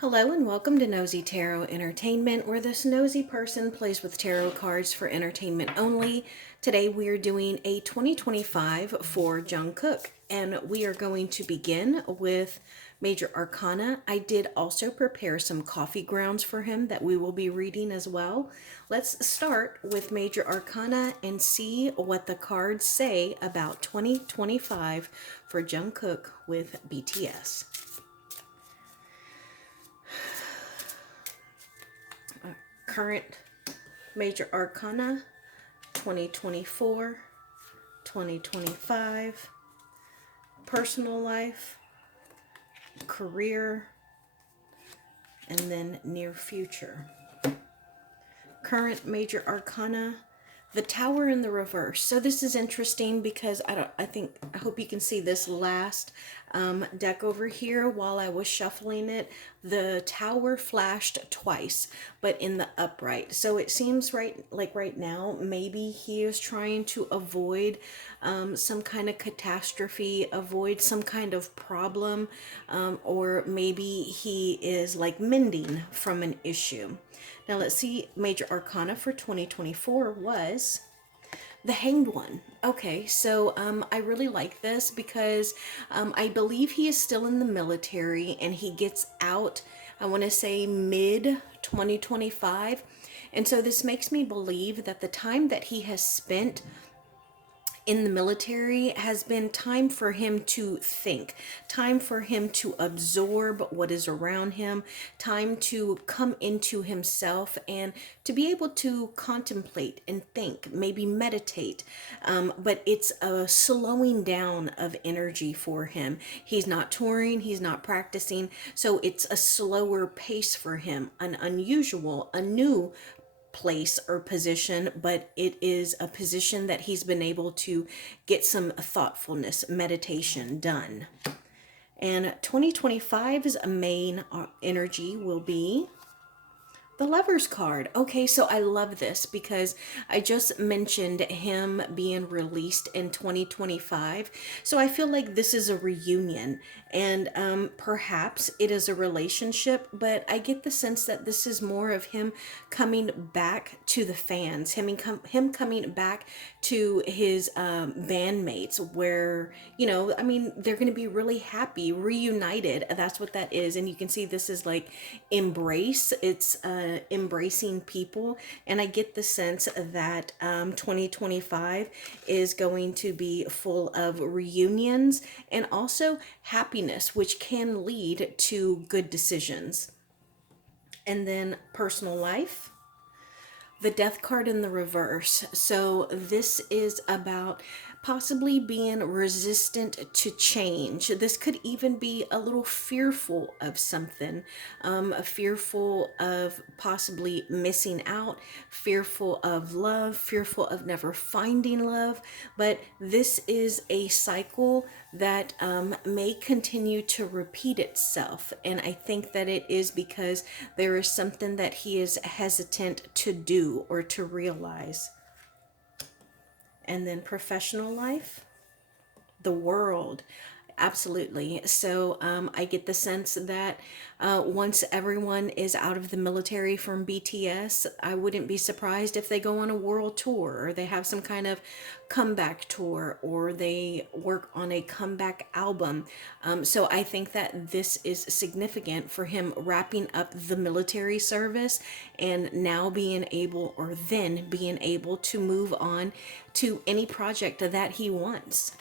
Hello and welcome to Nosy Tarot Entertainment, where this nosy person plays with tarot cards for entertainment only. Today we are doing a 2025 for Jungkook, and we are going to begin with Major Arcana. I did also prepare some coffee grounds for him that we will be reading as well. Let's start with Major Arcana and see what the cards say about 2025 for Jungkook with BTS. Current Major Arcana 2024, 2025, personal life, career, and then near future. Current Major Arcana, the Tower in the reverse. So this is interesting because I hope you can see this last deck over here. While I was shuffling it, the Tower flashed twice, but in the upright. So it seems right now, maybe he is trying to avoid some kind of catastrophe, avoid some kind of problem, or maybe he is like mending from an issue. Now let's see, Major Arcana for 2024 was the Hanged One. Okay, so I really like this because I believe he is still in the military and he gets out, I want to say mid 2025. And so this makes me believe that the time that he has spent in the military has been time for him to think, time for him to absorb what is around him, time to come into himself and to be able to contemplate and think, maybe meditate. But it's a slowing down of energy for him. He's not touring, he's not practicing, so it's a slower pace for him, an unusual, a new place or position, but it is a position that he's been able to get some thoughtfulness, meditation done. And 2025's main energy will be the Lover's card. Okay, so I love this because I just mentioned him being released in 2025. So I feel like this is a reunion and perhaps it is a relationship, but I get the sense that this is more of him coming back to the fans, him coming back to his bandmates where, I mean, they're going to be really happy, reunited. That's what that is. And you can see this is like embrace. It's embracing people, and I get the sense that 2025 is going to be full of reunions and also happiness, which can lead to good decisions. And then personal life, the Death card in the reverse. So this is about possibly being resistant to change. This could even be a little fearful of something, fearful of possibly missing out, fearful of love, fearful of never finding love. But this is a cycle that may continue to repeat itself. And I think that it is because there is something that he is hesitant to do or to realize. And then professional life, the world. Absolutely. So I get the sense that once everyone is out of the military from BTS, I wouldn't be surprised if they go on a world tour or they have some kind of comeback tour or they work on a comeback album. So I think that this is significant for him wrapping up the military service and now being able, or then being able to move on to any project that he wants.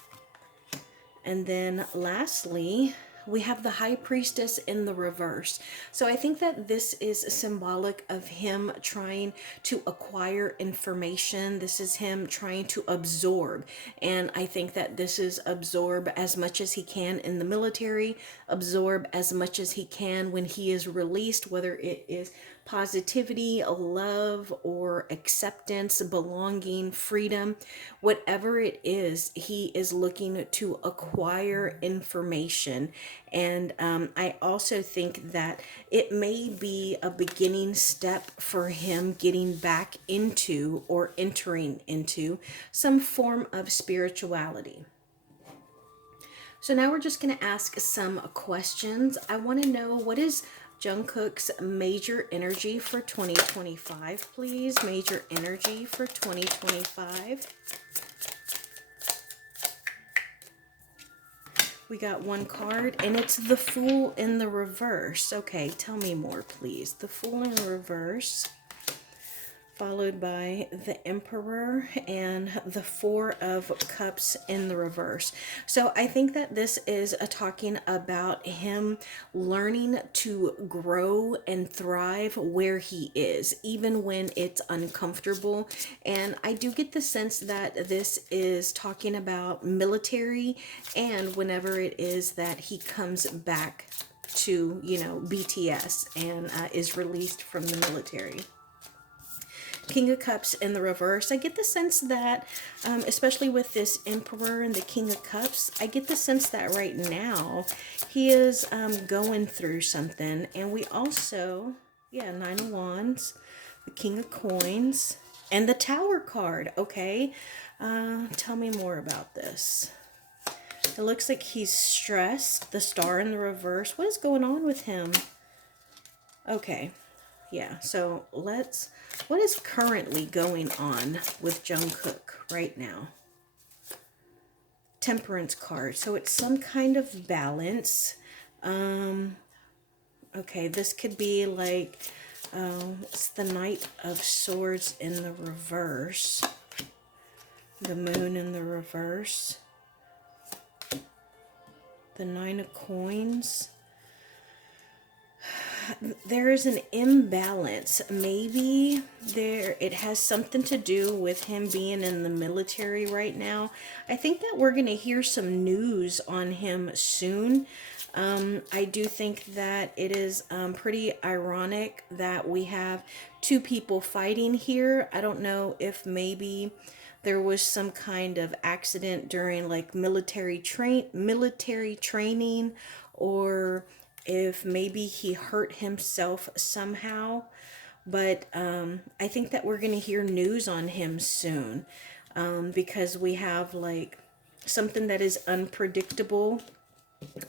And then lastly, we have the High Priestess in the reverse. So I think that this is symbolic of him trying to acquire information. This is him trying to absorb. And I think that this is absorb as much as he can in the military, absorb as much as he can when he is released, whether it is positivity, love, or acceptance, belonging, freedom, whatever it is, he is looking to acquire information. And I also think that it may be a beginning step for him getting back into or entering into some form of spirituality. So now we're just going to ask some questions. I want to know, what is Jungkook's major energy for 2025, please. Major energy for 2025. We got one card, and it's the Fool in the reverse. Okay, tell me more, please. The Fool in reverse, followed by the Emperor and the Four of Cups in the reverse. So I think that this is talking about him learning to grow and thrive where he is, even when it's uncomfortable. And I do get the sense that this is talking about military, and whenever it is that he comes back to, you know, BTS and is released from the military. King of Cups in the reverse. I get the sense that, especially with this Emperor and the King of Cups, I get the sense that right now he is going through something. And we also, yeah, Nine of Wands, the King of Coins, and the Tower card. Okay, tell me more about this. It looks like he's stressed. The Star in the reverse. What is going on with him? Okay. Yeah, so what is currently going on with Jungkook right now? Temperance card. So it's some kind of balance. Okay, this could be like, it's the Knight of Swords in the reverse. The Moon in the reverse. The Nine of Coins. There is an imbalance. Maybe it has something to do with him being in the military right now. I think that we're going to hear some news on him soon. I do think that it is pretty ironic that we have two people fighting here. I don't know if maybe there was some kind of accident during like military training, or if maybe he hurt himself somehow. But I think that we're going to hear news on him soon, because we have like something that is unpredictable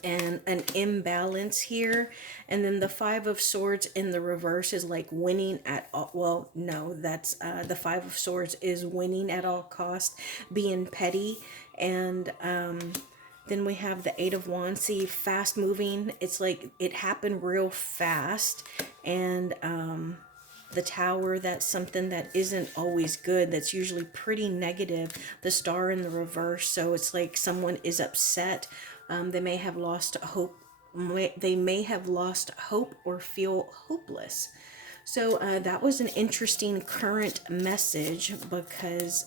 and an imbalance here. And then the Five of Swords in the reverse is like winning at all. Well, no, that's the Five of Swords is winning at all cost, being petty. And then we have the Eight of Wands. See, fast moving. It's like it happened real fast. And the Tower, that's something that isn't always good. That's usually pretty negative. The Star in the reverse. So it's like someone is upset. They may have lost hope. They may have lost hope or feel hopeless. So that was an interesting current message because,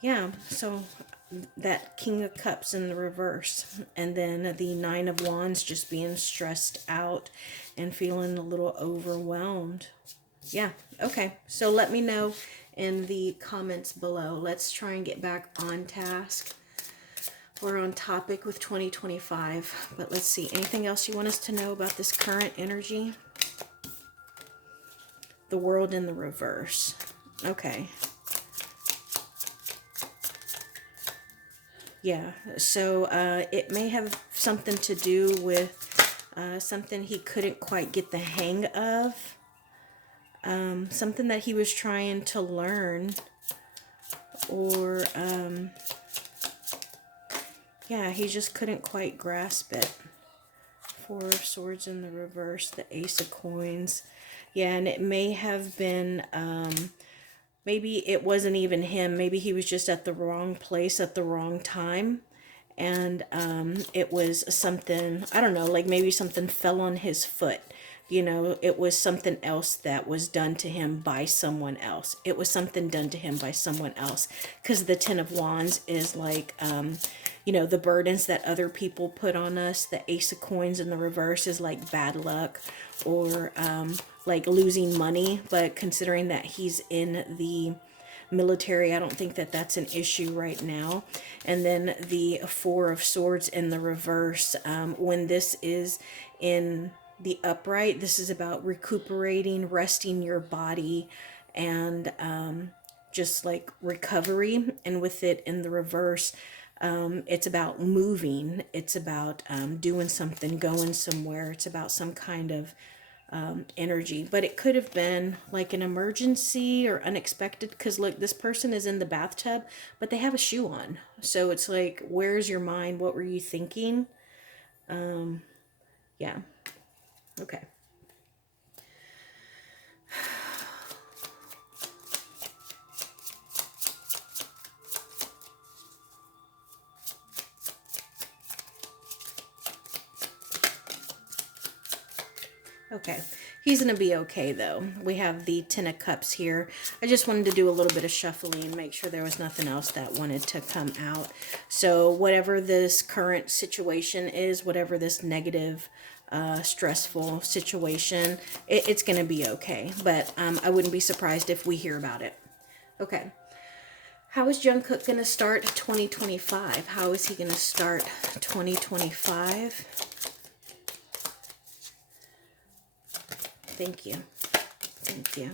yeah, so that King of Cups in the reverse, and then the Nine of Wands just being stressed out and feeling a little overwhelmed. Yeah, okay. So let me know in the comments below. Let's try and get back on task. We're on topic with 2025, but let's see. Anything else you want us to know about this current energy? The World in the reverse. Okay. Yeah, so it may have something to do with something he couldn't quite get the hang of. Something that he was trying to learn, or yeah, he just couldn't quite grasp it. Four of Swords in the reverse, the Ace of Coins. Yeah, and it may have been, maybe it wasn't even him. Maybe he was just at the wrong place at the wrong time. And it was something, I don't know, like maybe something fell on his foot. You know, it was something else that was done to him by someone else. It was something done to him by someone else. Because the Ten of Wands is like, you know, the burdens that other people put on us. The Ace of Coins in the reverse is like bad luck, or like losing money. But considering that he's in the military, I don't think that that's an issue right now. And then the Four of Swords in the reverse, when this is in the upright, this is about recuperating, resting your body, and just like recovery. And with it in the reverse, It's about moving. It's about doing something, going somewhere. It's about some kind of energy. But it could have been like an emergency or unexpected, because look, this person is in the bathtub, but they have a shoe on. So it's like, where's your mind? What were you thinking? Yeah. Okay. Okay, he's going to be okay though. We have the Ten of Cups here. I just wanted to do a little bit of shuffling, make sure there was nothing else that wanted to come out. So whatever this current situation is, whatever this negative, stressful situation, it's going to be okay. But I wouldn't be surprised if we hear about it. Okay. How is Jungkook going to start 2025? How is he going to start 2025? Thank you. Thank you.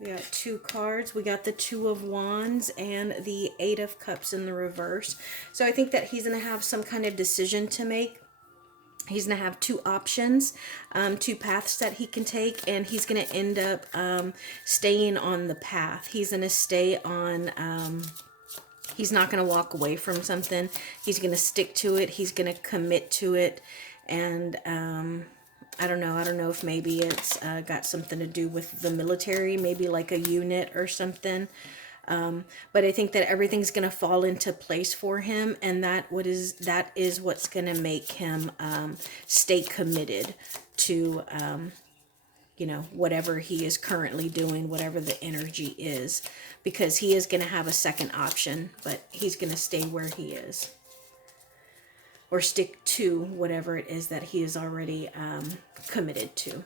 We got 2 cards. We got the 2 of Wands and the 8 of Cups in the reverse. So I think that he's going to have some kind of decision to make. He's going to have 2 options, 2 paths that he can take, and he's going to end up staying on the path. He's going to stay on... he's not going to walk away from something. He's going to stick to it. He's going to commit to it. And I don't know if maybe it's got something to do with the military, maybe like a unit or something. But I think that everything's going to fall into place for him, and that is what's going to make him stay committed to you know, whatever he is currently doing, whatever the energy is, because he is going to have a second option, but he's going to stay where he is. Or stick to whatever it is that he is already committed to.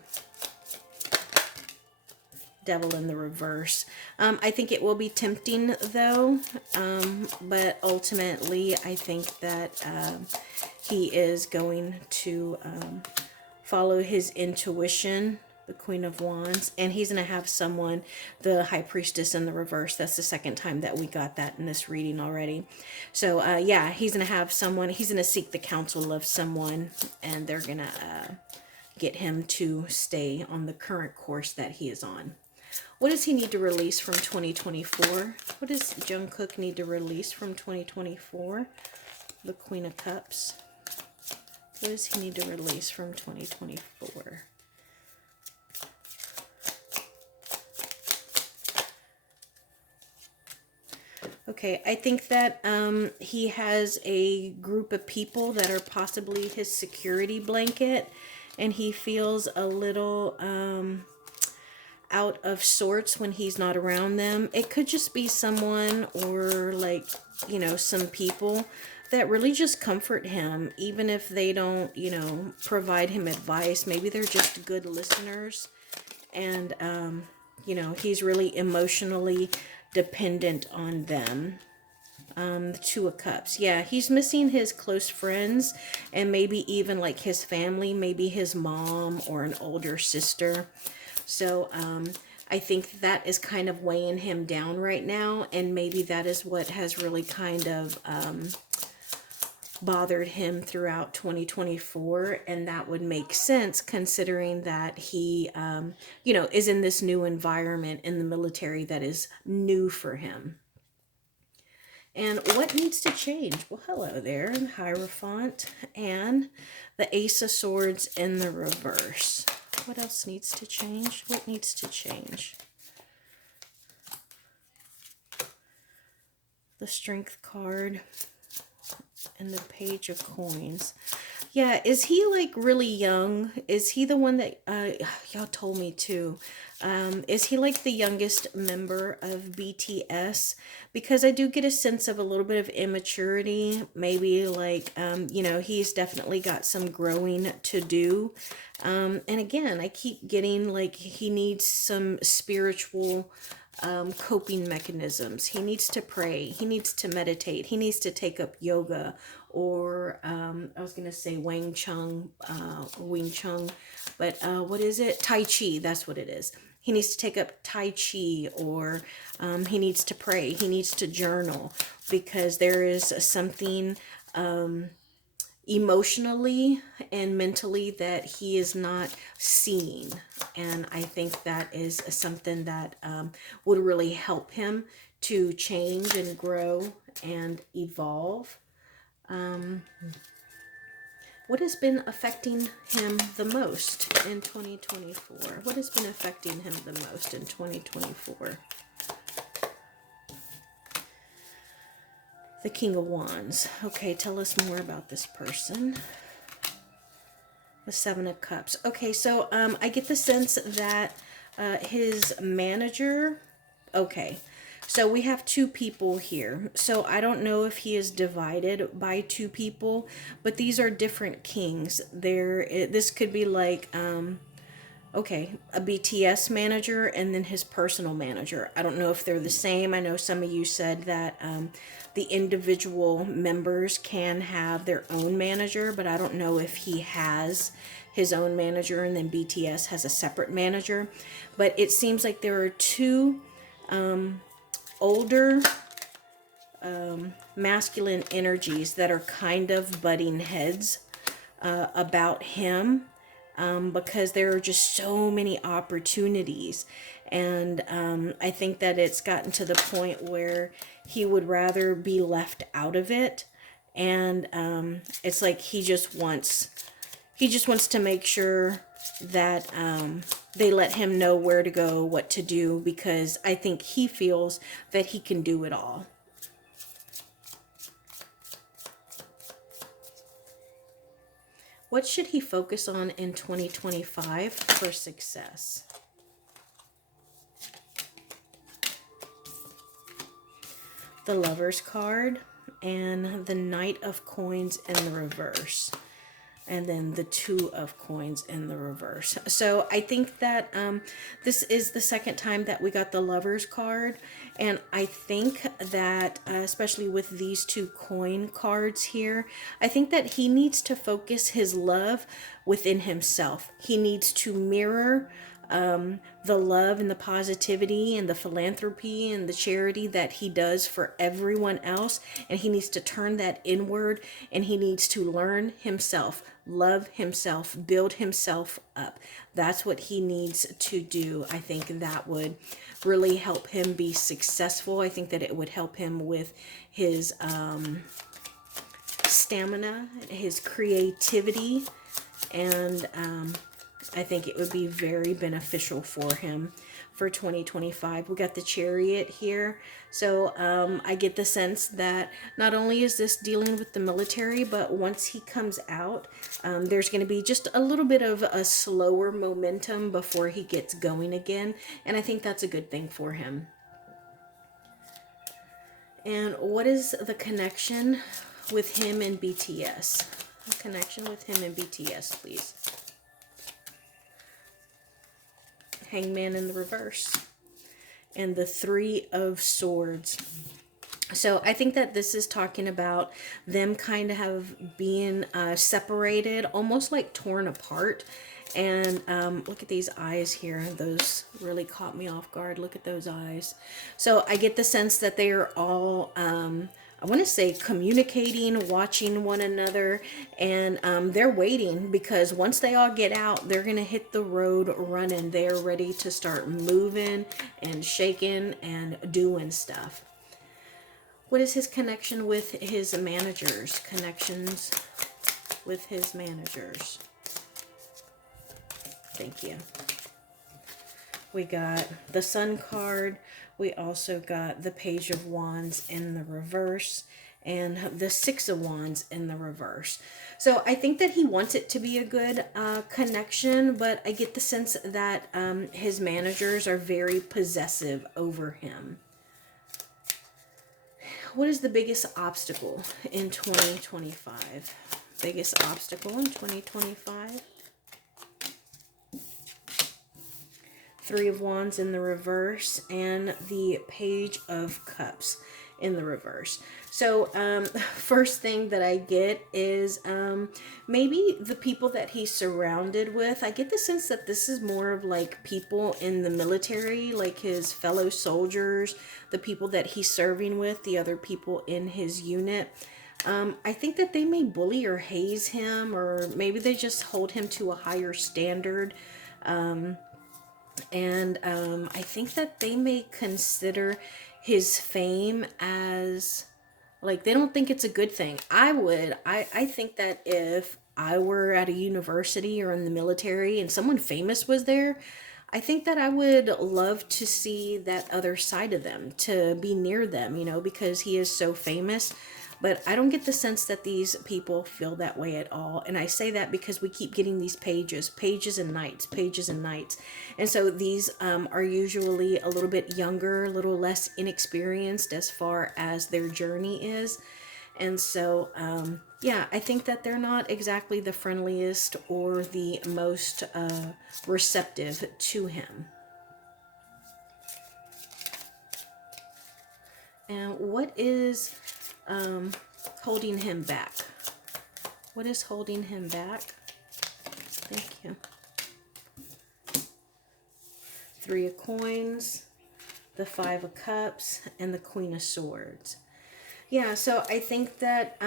Devil in the reverse. I think it will be tempting though, but ultimately I think that he is going to follow his intuition, the Queen of Wands, and he's going to have someone, the High Priestess in the reverse. That's the second time that we got that in this reading already. So yeah, he's going to have someone, he's going to seek the counsel of someone, and they're going to get him to stay on the current course that he is on. What does he need to release from 2024? What does Jungkook need to release from 2024? The Queen of Cups. What does he need to release from 2024? Okay, I think that he has a group of people that are possibly his security blanket, and he feels a little out of sorts when he's not around them. It could just be someone, or like, you know, some people that really just comfort him, even if they don't, you know, provide him advice. Maybe they're just good listeners, and you know, he's really emotionally dependent on them. The Two of Cups. Yeah, he's missing his close friends, and maybe even like his family, maybe his mom or an older sister. So I think that is kind of weighing him down right now, and maybe that is what has really kind of bothered him throughout 2024, and that would make sense considering that he, you know, is in this new environment in the military that is new for him. And what needs to change? Well, hello there, Hierophant, and the Ace of Swords in the reverse. What else needs to change? What needs to change? The Strength card and the Page of Coins. Yeah, is he like really young? Is he the one that y'all told me too? Is he like the youngest member of BTS? Because I do get a sense of a little bit of immaturity. Maybe like, you know, he's definitely got some growing to do. And again, I keep getting like he needs some spiritual coping mechanisms. He needs to pray. He needs to meditate. He needs to take up yoga, or I was gonna say Wing Chun, but what is it? Tai Chi. That's what it is. he needs to take up Tai Chi, or he needs to pray. He needs to journal, because there is something emotionally and mentally that he is not seeing. And I think that is something that would really help him to change and grow and evolve. What has been affecting him the most in 2024? What has been affecting him the most in 2024? The King of Wands. Okay, tell us more about this person. The Seven of Cups. Okay, so I get the sense that his manager... Okay, so we have two people here. So I don't know if he is divided by two people, but these are different kings. This could be like... okay, a BTS manager and then his personal manager. I don't know if they're the same. I know some of you said that the individual members can have their own manager, but I don't know if he has his own manager and then BTS has a separate manager. But it seems like there are two older masculine energies that are kind of butting heads about him. Because there are just so many opportunities. And I think that it's gotten to the point where he would rather be left out of it. And it's like he just wants to make sure that they let him know where to go, what to do, because I think he feels that he can do it all. What should he focus on in 2025 for success? The Lover's card and the Knight of Coins in the reverse. And then the Two of Coins in the reverse. So I think that this is the second time that we got the Lover's card. And I think that, especially with these two coin cards here, I think that he needs to focus his love within himself. He needs to mirror the love and the positivity and the philanthropy and the charity that he does for everyone else. And he needs to turn that inward, and he needs to learn himself, love himself, build himself up. That's what he needs to do. I think that would really help him be successful. I think that it would help him with his stamina, his creativity, and I think it would be very beneficial for him for 2025. We got the Chariot here. So I get the sense that not only is this dealing with the military, but once he comes out, there's going to be just a little bit of a slower momentum before he gets going again. And I think that's a good thing for him. And what is the connection with him and BTS? A connection with him and BTS, please. Hangman in the reverse, and the Three of Swords. So I think that this is talking about them kind of have been separated, almost like torn apart. And look at these eyes here. Those really caught me off guard. Look at those eyes. So I get the sense that they are all I want to say communicating, watching one another, and they're waiting, because once they all get out, they're going to hit the road running. They're ready to start moving and shaking and doing stuff. What is his connection with his managers? Connections with his managers. Thank you. We got the Sun card. We also got the Page of Wands in the reverse and the Six of Wands in the reverse. So I think that he wants it to be a good connection, but I get the sense that his managers are very possessive over him. What is the biggest obstacle in 2025? Biggest obstacle in 2025? Three of Wands in the reverse and the Page of Cups in the reverse. So first thing that I get is maybe the people that he's surrounded with. I get the sense that this is more of like people in the military, like his fellow soldiers, the people that he's serving with, the other people in his unit. I think that they may bully or haze him, or maybe they just hold him to a higher standard. I think that they may consider his fame as, like, they don't think it's a good thing. I think that if I were at a university or in the military and someone famous was there, I think that I would love to see that other side of them, to be near them, because he is so famous. But I don't get the sense that these people feel that way at all. And I say that because we keep getting these pages and knights, pages and knights. And so these are usually a little bit younger, a little less inexperienced as far as their journey is. And so, yeah, I think that they're not exactly the friendliest or the most receptive to him. And what is holding him back? What is holding him back? Thank you. 3 of Coins, the 5 of Cups, and the Queen of Swords. Yeah, so I think that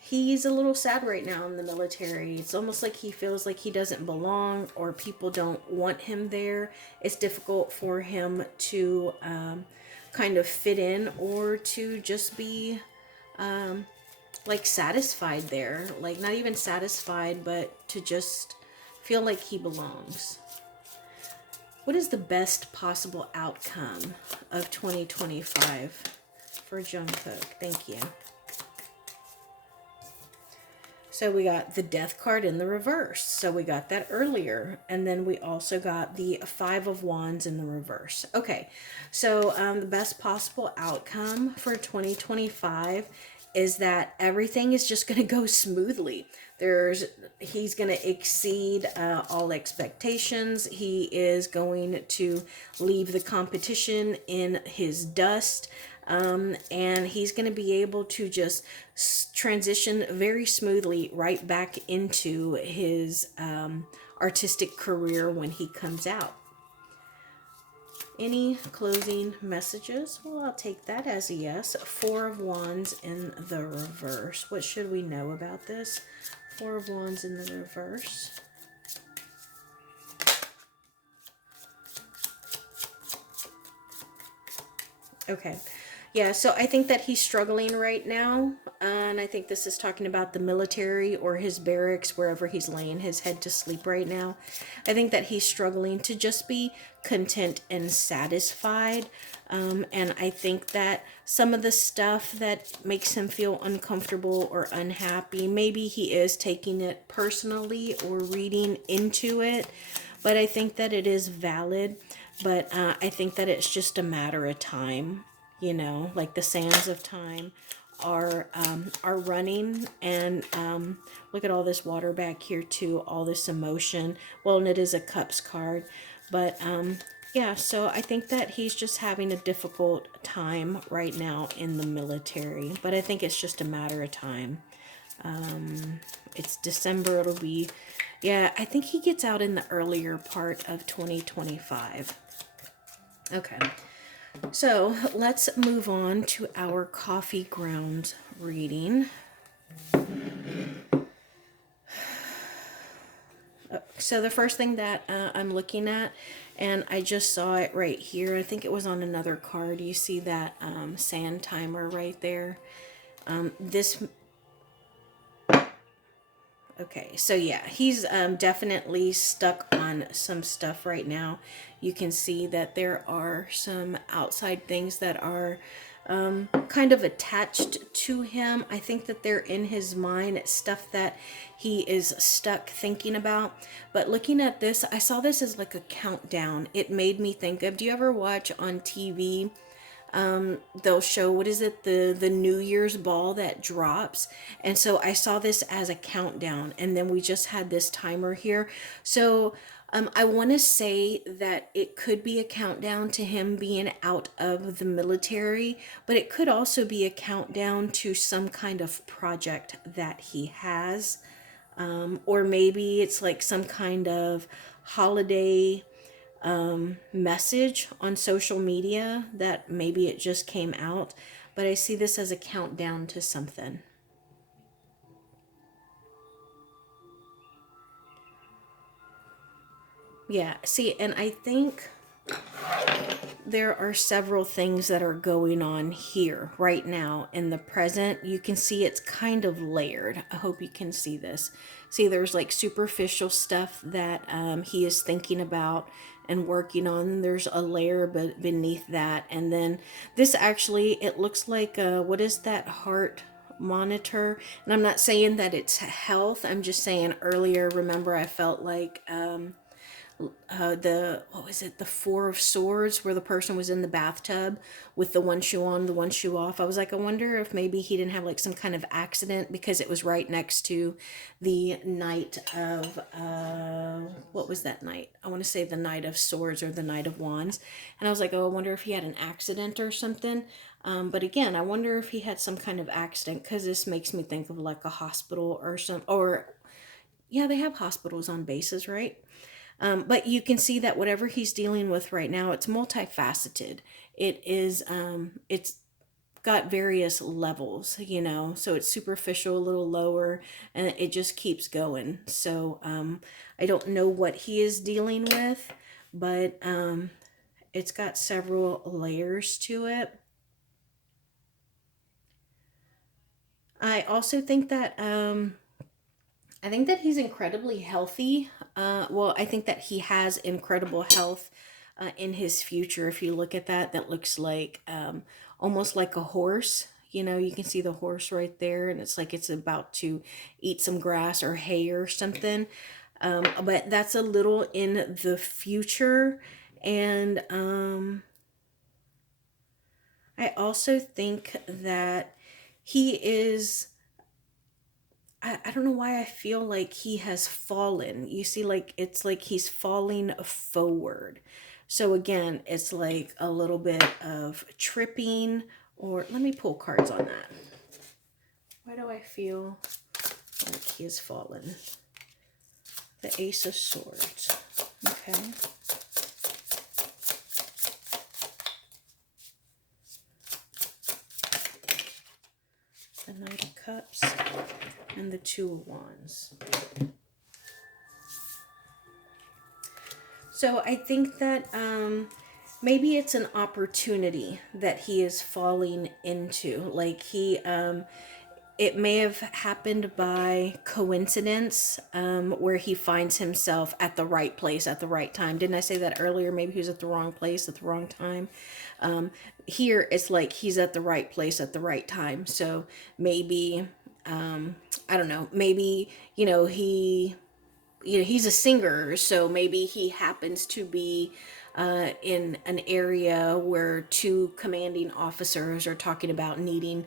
he's a little sad right now in the military. It's almost like he feels like he doesn't belong, or people don't want him there. It's difficult for him to kind of fit in, or to just be like satisfied there. Like, not even satisfied, but to just feel like he belongs. What is the best possible outcome of 2025 for Jungkook? Thank you. So we got the Death card in the reverse. So we got that earlier. And then we also got the 5 of Wands in the reverse. Okay, so the best possible outcome for 2025 is that everything is just going to go smoothly. He's going to exceed all expectations. He is going to leave the competition in his dust. And he's going to be able to just transition very smoothly right back into his artistic career when he comes out. Any closing messages? Well, I'll take that as a yes. 4 of Wands in the reverse. What should we know about this? 4 of Wands in the reverse. Okay. Yeah, so I think that he's struggling right now, and I think this is talking about the military or his barracks, wherever he's laying his head to sleep right now. I think that he's struggling to just be content and satisfied, and I think that some of the stuff that makes him feel uncomfortable or unhappy, maybe he is taking it personally or reading into it, but I think that it is valid, but I think that it's just a matter of time. Like the sands of time are running, and look at all this water back here too, all this emotion. Well, and it is a Cups card, but yeah, so I think that he's just having a difficult time right now in the military, but I think it's just a matter of time. It's December, it'll be, yeah, I think he gets out in the earlier part of 2025. Okay. So let's move on to our coffee grounds reading. So the first thing that I'm looking at, and I just saw it right here, I think it was on another card. You see that sand timer right there. Okay, so yeah, he's definitely stuck on some stuff right now. You can see that there are some outside things that are kind of attached to him. I think that they're in his mind. It's stuff that he is stuck thinking about. But looking at this, I saw this as like a countdown. It made me think of, do you ever watch on TV? They'll show, what is it, the New Year's ball that drops, and so I saw this as a countdown, and then we just had this timer here. So I want to say that it could be a countdown to him being out of the military, but it could also be a countdown to some kind of project that he has. Or maybe it's like some kind of holiday message on social media that maybe it just came out. But I see this as a countdown to something. Yeah, see, and I think there are several things that are going on here right now in the present. You can see it's kind of layered. I hope you can see this. See, there's like superficial stuff that he is thinking about and working on. There's a layer beneath that. And then this actually, it looks like, what is that heart monitor? And I'm not saying that it's health. I'm just saying earlier, remember, I felt like the what was it, the Four of Swords, where the person was in the bathtub with the one shoe on, the one shoe off. I was like, I wonder if maybe he didn't have like some kind of accident, because it was right next to the Knight of what was that knight? I want to say the Knight of Swords or the Knight of Wands. And I was like, oh, I wonder if he had an accident or something. But again, I wonder if he had some kind of accident, because this makes me think of like a hospital or some, or yeah, they have hospitals on bases, right? But you can see that whatever he's dealing with right now, it's multifaceted. It is, it's got various levels, you know, so it's superficial, a little lower, and it just keeps going. So I don't know what he is dealing with, but it's got several layers to it. I also think that I think that he's incredibly healthy. Well, I think that he has incredible health in his future. If you look at that, that looks like almost like a horse. You know, you can see the horse right there, and it's like it's about to eat some grass or hay or something. But that's a little in the future. And I also think that he is, I don't know why I feel like he has fallen. You see, like it's like he's falling forward. So again, it's like a little bit of tripping, or let me pull cards on that. Why do I feel like he has fallen? The Ace of Swords. Okay. The Knight of Cups and the Two of Wands. So I think that maybe it's an opportunity that he is falling into. Like it may have happened by coincidence, where he finds himself at the right place at the right time. Didn't I say that earlier? Maybe he was at the wrong place at the wrong time. Here it's like he's at the right place at the right time. So maybe, I don't know, maybe, he's a singer, so maybe he happens to be in an area where two commanding officers are talking about needing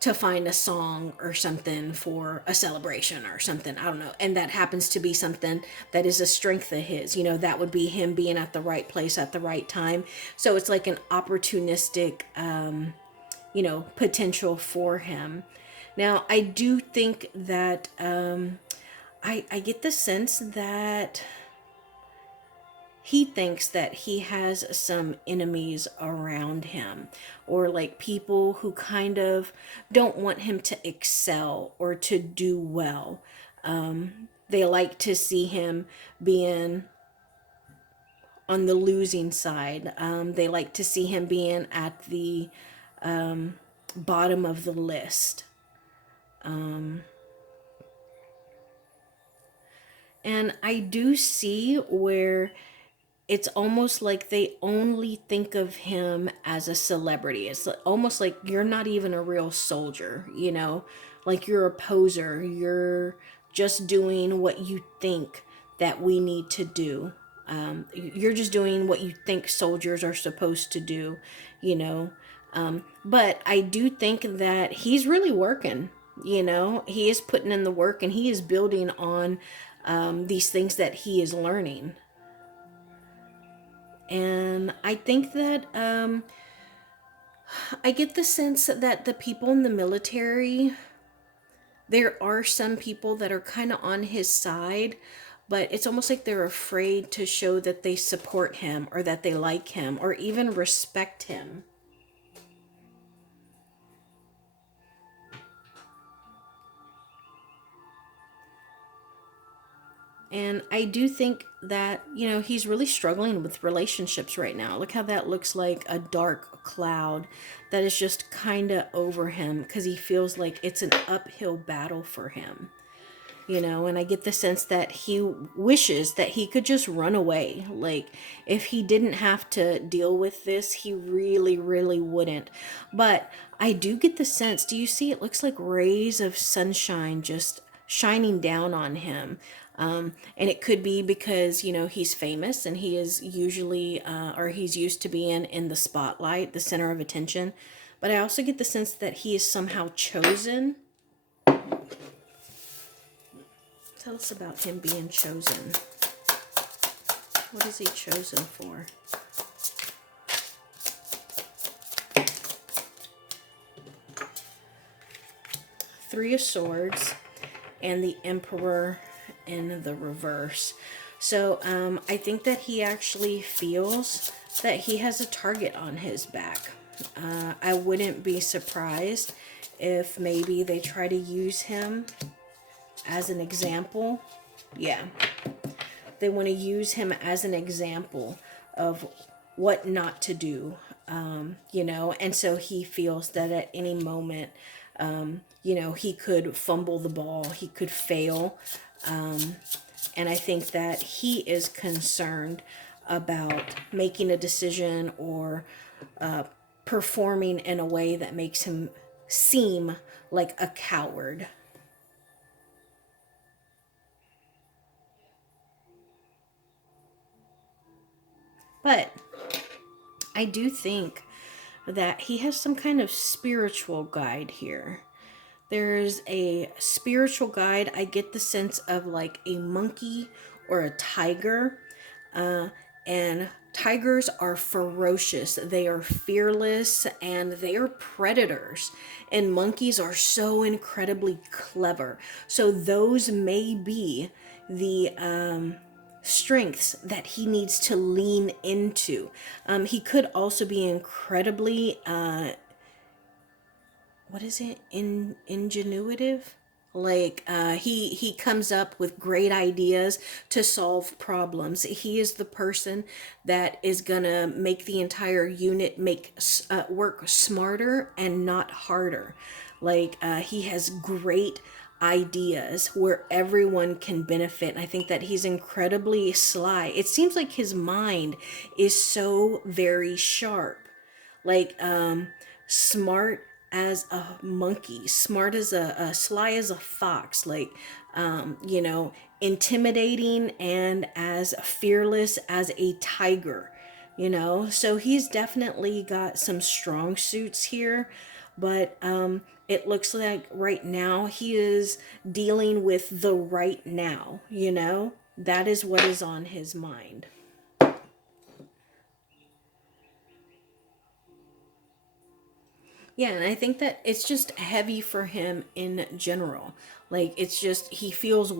to find a song or something for a celebration or something. I don't know. And that happens to be something that is a strength of his. That would be him being at the right place at the right time. So it's like an opportunistic, potential for him. Now, I do think that I get the sense that he thinks that he has some enemies around him, or like people who kind of don't want him to excel or to do well. They like to see him being on the losing side. They like to see him being at the bottom of the list. And I do see where it's almost like they only think of him as a celebrity. It's almost like you're not even a real soldier, like you're a poser. You're just doing what you think that we need to do. You're just doing what you think soldiers are supposed to do, you know. But I do think that he's really working. You know, he is putting in the work and he is building on these things that he is learning. And I think that I get the sense that the people in the military, there are some people that are kind of on his side, but it's almost like they're afraid to show that they support him or that they like him or even respect him. And I do think that, you know, he's really struggling with relationships right now. Look how that looks like a dark cloud that is just kind of over him because he feels like it's an uphill battle for him. You know, and I get the sense that he wishes that he could just run away. Like, if he didn't have to deal with this, he really, really wouldn't. But I do get the sense, do you see it looks like rays of sunshine just shining down on him? And it could be because, you know, he's famous and he is usually, or he's used to being in the spotlight, the center of attention. But I also get the sense that he is somehow chosen. Tell us about him being chosen. What is he chosen for? Three of Swords and the Emperor in the reverse. So I think that he actually feels that he has a target on his back. I wouldn't be surprised if maybe they try to use him as an example. Yeah. They want to use him as an example of what not to do, you know, and so he feels that at any moment, you know, he could fumble the ball, he could fail. And I think that he is concerned about making a decision or performing in a way that makes him seem like a coward. But I do think that he has some kind of spiritual guide here. There's a spiritual guide. I get the sense of like a monkey or a tiger. And tigers are ferocious, they are fearless, and they are predators. And monkeys are so incredibly clever. So those may be the strengths that he needs to lean into. He could also be incredibly what is it, ingenuitive, like he comes up with great ideas to solve problems. He is the person that is gonna make the entire unit make work smarter and not harder. Like he has great ideas where everyone can benefit, and I think that he's incredibly sly. It seems like his mind is so very sharp, like smart as a monkey, smart as a sly as a fox, like you know, intimidating and as fearless as a tiger, you know. So he's definitely got some strong suits here, but it looks like right now he is dealing with the right now, you know. That is what is on his mind. Yeah, and I think that it's just heavy for him in general. Like, it's just, he feels